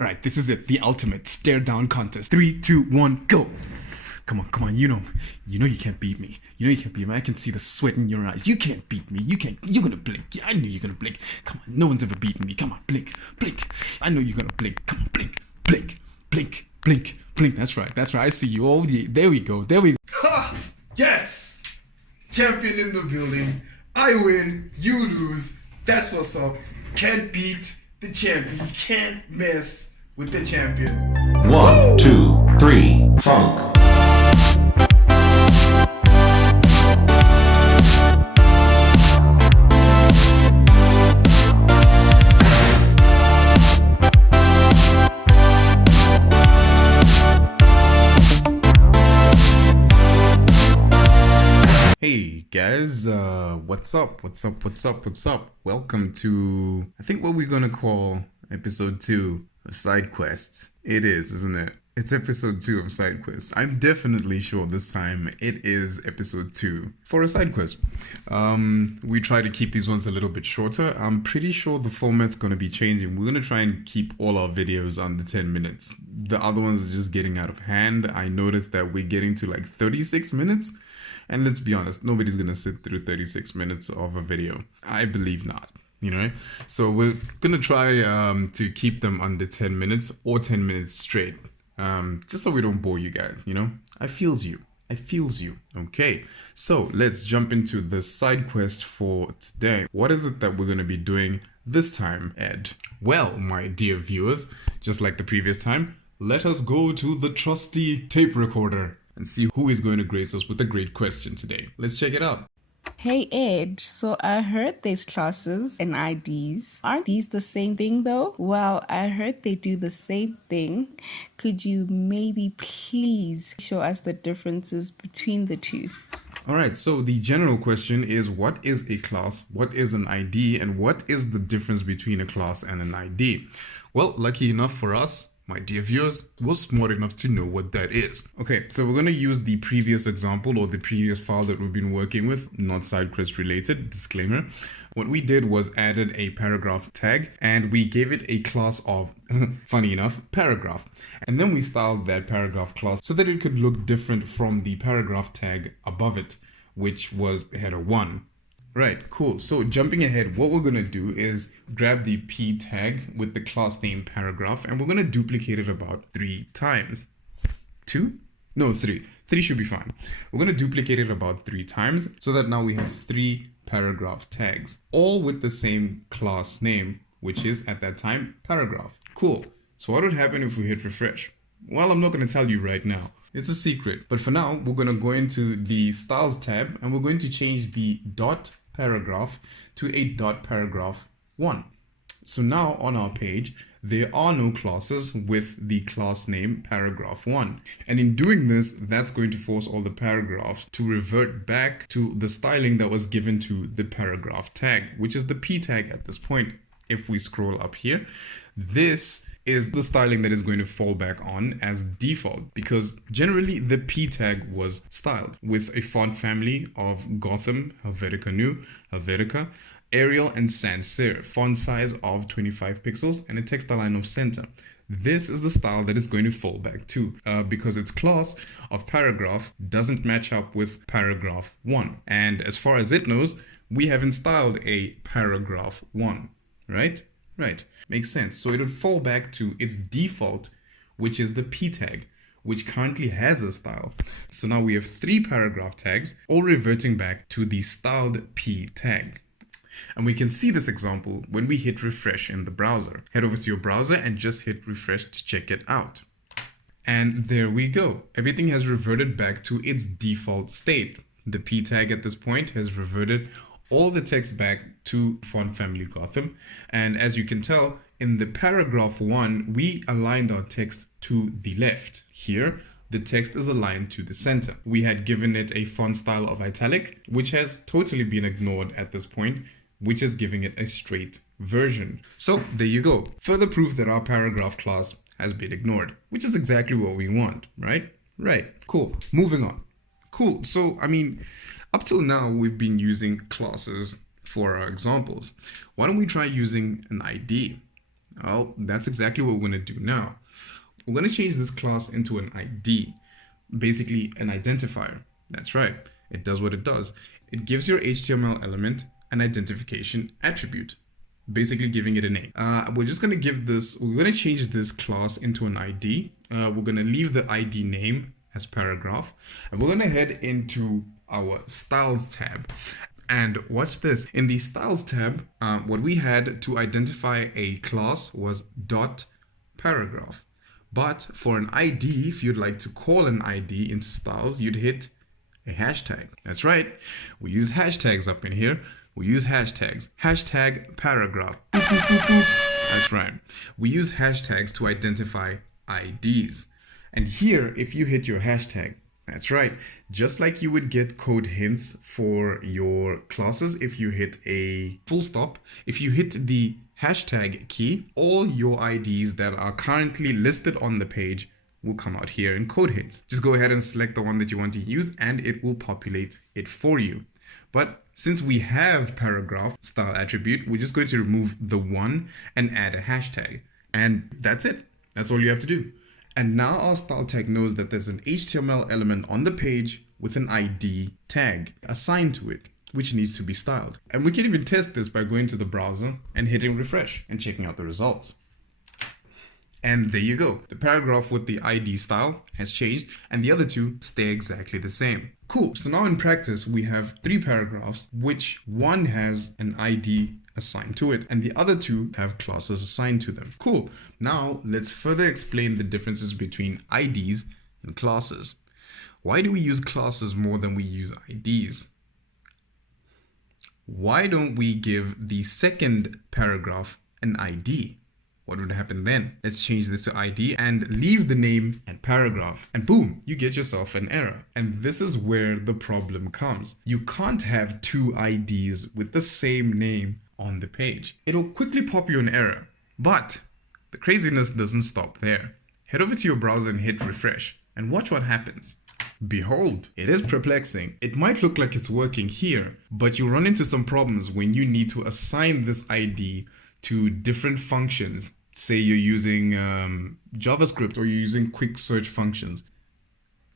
All right, this is it. The ultimate stare down contest. 3, 2, 1, go. Come on. You know you can't beat me. You can't beat me. I can see the sweat in your eyes. You can't beat me. You're gonna blink. Yeah, I knew you're gonna blink. Come on, no one's ever beaten me. Come on, blink. I know you're gonna blink. Come on, blink. That's right. I see you. Oh, there we go. Ha! Yes! Champion in the building. I win, you lose. That's what's up. Can't beat the champion. You can't mess with the champion. 1, 2, 3, funk. Hey guys, what's up? Welcome to, I think what we're gonna call episode 2 of Side Quests. It is, isn't it? It's episode 2 of Side Quests. I'm definitely sure this time it is episode 2 for a side quest. We try to keep these ones a little bit shorter. I'm pretty sure the format's gonna be changing. We're gonna try and keep all our videos under 10 minutes. The other ones are just getting out of hand. I noticed that we're getting to like 36 minutes. And let's be honest, nobody's gonna sit through 36 minutes of a video. I believe not, So we're gonna try to keep them under 10 minutes or 10 minutes straight. Just so we don't bore you guys, I feels you. Okay, so let's jump into the side quest for today. What is it that we're gonna be doing this time, Ed? Well, my dear viewers, just like the previous time, let us go to the trusty tape recorder and see who is going to grace us with a great question today. Let's check it out. Hey Ed, so I heard there's classes and IDs. Aren't these the same thing though? Well, I heard they do the same thing. Could you maybe please show us the differences between the two? All right, so the general question is, what is a class, what is an ID, and what is the difference between a class and an ID? Well, lucky enough for us, my dear viewers, we're smart enough to know what that is. Okay, so we're going to use the previous example or the previous file that we've been working with, not SideQuest related, disclaimer. What we did was added a paragraph tag and we gave it a class of, funny enough, paragraph. And then we styled that paragraph class so that it could look different from the paragraph tag above it, which was header 1. Right, cool. So jumping ahead, what we're going to do is grab the p tag with the class name paragraph and we're going to duplicate it about 3 times. 2? No, 3. 3 should be fine. We're going to duplicate it about 3 times so that now we have 3 paragraph tags, all with the same class name, which is at that time paragraph. Cool. So what would happen if we hit refresh? Well, I'm not going to tell you right now. It's a secret. But for now, we're going to go into the styles tab and we're going to change the dot paragraph to a dot paragraph 1. So now on our page, there are no classes with the class name paragraph 1. And in doing this, that's going to force all the paragraphs to revert back to the styling that was given to the paragraph tag, which is the p tag at this point. If we scroll up here, this is the styling that is going to fall back on as default, because generally the p tag was styled with a font family of Gotham, Helvetica New, Helvetica, Arial, and Sans Serif, font size of 25 pixels, and a text align of center. This is the style that is going to fall back to because its class of paragraph doesn't match up with paragraph 1. And as far as it knows, we haven't styled a paragraph 1, right? Right. Makes sense. So it would fall back to its default, which is the p tag, which currently has a style. So now we have 3 paragraph tags, all reverting back to the styled p tag. And we can see this example when we hit refresh in the browser. Head over to your browser and just hit refresh to check it out. And there we go. Everything has reverted back to its default state. The p tag at this point has reverted all the text back to font family Gotham. And as you can tell, in the paragraph 1, we aligned our text to the left. Here, the text is aligned to the center. We had given it a font style of italic, which has totally been ignored at this point, which is giving it a straight version. So there you go. Further proof that our paragraph class has been ignored, which is exactly what we want, right? Right, cool. Moving on. Cool, so up till now, we've been using classes for our examples. Why don't we try using an ID? Well, that's exactly what we're going to do now. We're going to change this class into an ID, basically an identifier. That's right. It does what it does. It gives your HTML element an identification attribute, basically giving it a name. We're going to change this class into an ID. We're going to leave the ID name as paragraph, and we're going to head into our styles tab. And watch this. In the styles tab, what we had to identify a class was dot paragraph. But for an ID, if you'd like to call an ID into styles, you'd hit a hashtag. That's right. We use hashtags up in here. We use hashtags. Hashtag paragraph. Boop, boop, boop, boop. That's right. We use hashtags to identify IDs. And here, if you hit your hashtag, that's right. Just like you would get code hints for your classes, if you hit a full stop, if you hit the hashtag key, all your IDs that are currently listed on the page will come out here in code hints. Just go ahead and select the one that you want to use and it will populate it for you. But since we have paragraph style attribute, we're just going to remove the one and add a hashtag. And that's it. That's all you have to do. And now our style tag knows that there's an HTML element on the page with an ID tag assigned to it, which needs to be styled. And we can even test this by going to the browser and hitting refresh and checking out the results. And there you go. The paragraph with the ID style has changed and the other two stay exactly the same. Cool. So now in practice, we have 3 paragraphs, which one has an ID assigned to it and the other 2 have classes assigned to them. Cool. Now let's further explain the differences between IDs and classes. Why do we use classes more than we use IDs? Why don't we give the second paragraph an ID? What would happen then? Let's change this to ID and leave the name and paragraph. And boom, you get yourself an error. And this is where the problem comes. You can't have 2 IDs with the same name on the page. It'll quickly pop you an error. But the craziness doesn't stop there. Head over to your browser and hit refresh and watch what happens. Behold, it is perplexing. It might look like it's working here, but you run into some problems when you need to assign this ID to different functions. Say you're using JavaScript or you're using quick search functions.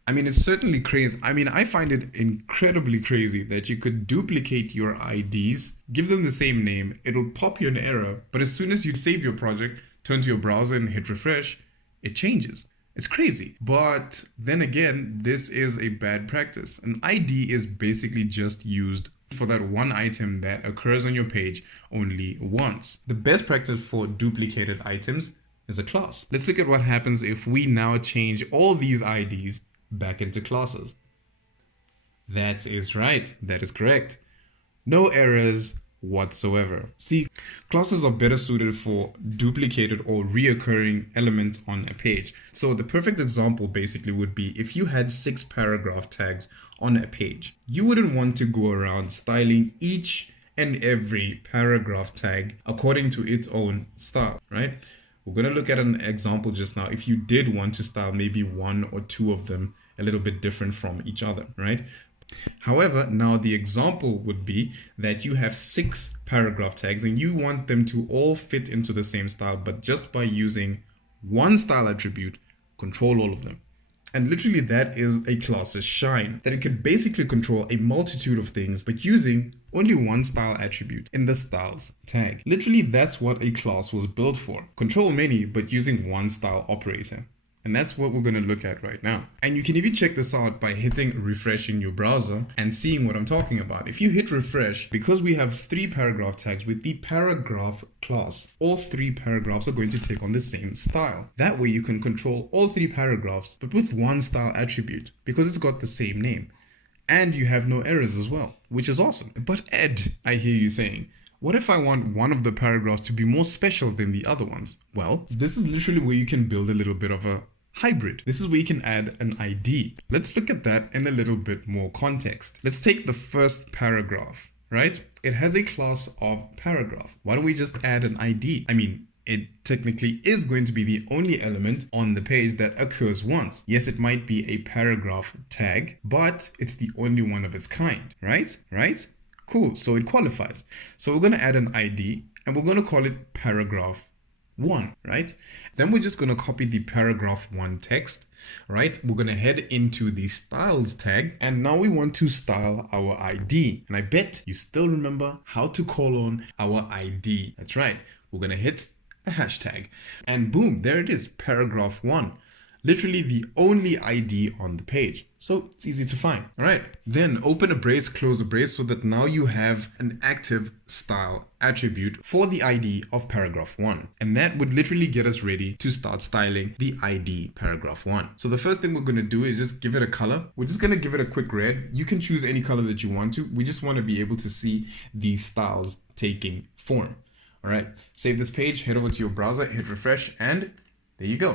I mean, it's certainly crazy. I mean, I find it incredibly crazy that you could duplicate your IDs, give them the same name, it'll pop you an error, but as soon as you save your project, turn to your browser and hit refresh, it changes. It's crazy. But then again, this is a bad practice. An ID is basically just used for that one item that occurs on your page only once. The best practice for duplicated items is a class. Let's look at what happens if we now change all these IDs back into classes. That is right. That is correct. No errors whatsoever. See, classes are better suited for duplicated or reoccurring elements on a page. So the perfect example basically would be if you had 6 paragraph tags on a page. You wouldn't want to go around styling each and every paragraph tag according to its own style, right? We're going to look at an example just now. If you did want to style maybe 1 or 2 of them a little bit different from each other, right? However, now the example would be that you have 6 paragraph tags and you want them to all fit into the same style, but just by using one style attribute, control all of them. And literally that is a class's shine, that it could basically control a multitude of things, but using only one style attribute in the styles tag. Literally that's what a class was built for. Control many, but using one style operator. And that's what we're going to look at right now. And you can even check this out by hitting refresh in your browser and seeing what I'm talking about. If you hit refresh, because we have 3 paragraph tags with the paragraph class, all 3 paragraphs are going to take on the same style. That way you can control all 3 paragraphs, but with one style attribute because it's got the same name. And you have no errors as well, which is awesome. But Ed, I hear you saying, what if I want one of the paragraphs to be more special than the other ones? Well, this is literally where you can build a little bit of a hybrid. This is where you can add an ID. Let's look at that in a little bit more context. Let's take the first paragraph, right? It has a class of paragraph. Why don't we just add an ID? I mean, it technically is going to be the only element on the page that occurs once. Yes, it might be a paragraph tag, but it's the only one of its kind, right? Right? Cool, so it qualifies. So we're going to add an ID and we're going to call it paragraph 1, right? Then we're just going to copy the paragraph 1 text, right? We're going to head into the styles tag, and now we want to style our ID. And I bet you still remember how to call on our ID. That's right. We're going to hit a hashtag, and boom, there it is, paragraph 1. Literally the only ID on the page. So it's easy to find. All right, then open a brace, close a brace, so that now you have an active style attribute for the ID of paragraph 1. And that would literally get us ready to start styling the ID paragraph 1. So the first thing we're going to do is just give it a color. We're just going to give it a quick red. You can choose any color that you want to. We just want to be able to see these styles taking form. All right, save this page, head over to your browser, hit refresh, and there you go.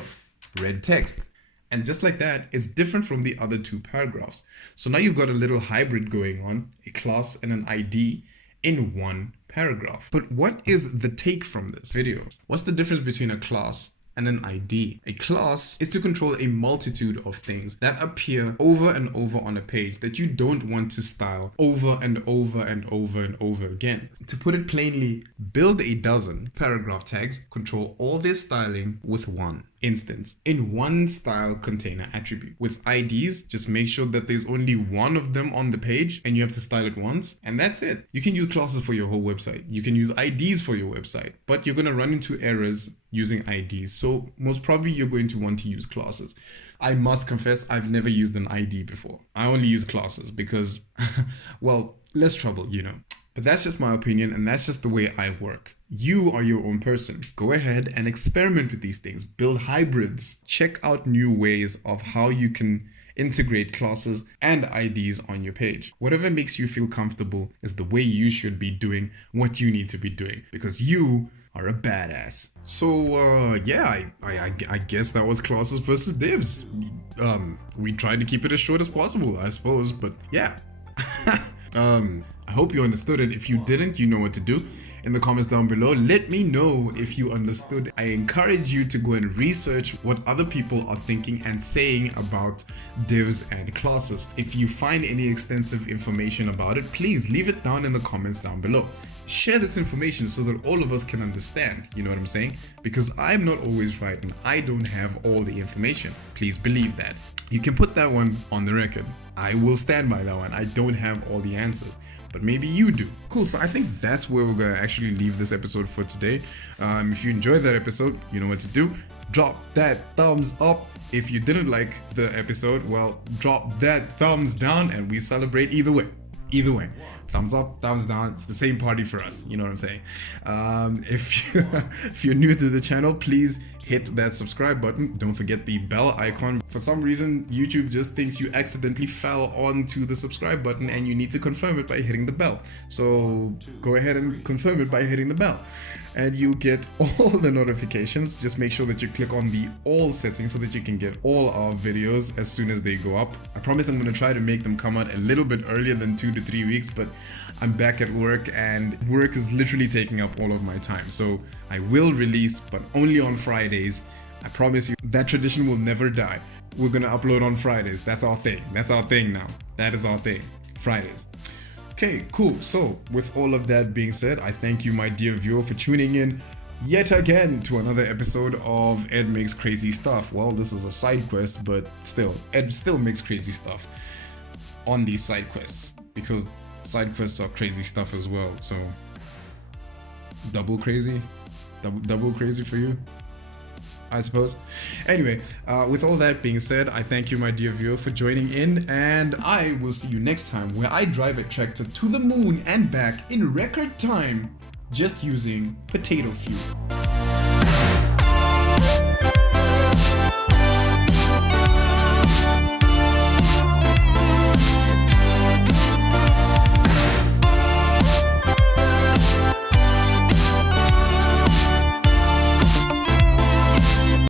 Red text. And just like that, it's different from the other 2 paragraphs. So now you've got a little hybrid going on, a class and an ID in one paragraph. But what is the take from this video? What's the difference between a class and an ID? A class is to control a multitude of things that appear over and over on a page that you don't want to style over and over and over and over again. To put it plainly, build a dozen paragraph tags, control all this styling with one instance in one style container attribute. With IDs, just make sure that there's only one of them on the page and you have to style it once, and that's it. You can use classes for your whole website. You can use IDs for your website, but you're going to run into errors using IDs. So most probably you're going to want to use classes. I must confess, I've never used an ID before. I only use classes because, well, less trouble, you know. But that's just my opinion, and that's just the way I work. You are your own person. Go ahead and experiment with these things. Build hybrids. Check out new ways of how you can integrate classes and IDs on your page. Whatever makes you feel comfortable is the way you should be doing what you need to be doing, because you are a badass. So yeah, I guess that was classes versus divs. We tried to keep it as short as possible, I suppose, but yeah. I hope you understood it. If you didn't, you know what to do. In the comments down below, let me know if you understood. I encourage you to go and research what other people are thinking and saying about divs and classes. If you find any extensive information about it, please leave it down in the comments down below. Share this information so that all of us can understand, you know what I'm saying? Because I'm not always right and I don't have all the information. Please believe that. You can put that one on the record. I will stand by that one. I don't have all the answers, but maybe you do. Cool, so I think that's where we're gonna actually leave this episode for today. If you enjoyed that episode, you know what to do. Drop that thumbs up. If you didn't like the episode, well, drop that thumbs down and we celebrate either way. Either way, thumbs up, thumbs down, it's the same party for us, you know what I'm saying? If you're new to the channel, please hit that subscribe button. Don't forget the bell icon. For some reason, YouTube just thinks you accidentally fell onto the subscribe button and you need to confirm it by hitting the bell. So go ahead and confirm it by hitting the bell, and you'll get all the notifications. Just make sure that you click on the all settings so that you can get all our videos as soon as they go up. I promise I'm going to try to make them come out a little bit earlier than 2 to 3 weeks, but I'm back at work and work is literally taking up all of my time. So I will release, but only on Fridays. I promise you that tradition will never die. We're going to upload on Fridays. That's our thing. That's our thing now. That is our thing. Fridays. Okay, cool. So with all of that being said, I thank you, my dear viewer, for tuning in yet again to another episode of Ed Makes Crazy Stuff. Well, this is a side quest, but still, Ed still makes crazy stuff on these side quests, because side quests are crazy stuff as well. So double crazy for you, I suppose. Anyway, with all that being said, I thank you, my dear viewer, for joining in, and I will see you next time, where I drive a tractor to the moon and back in record time just using potato fuel.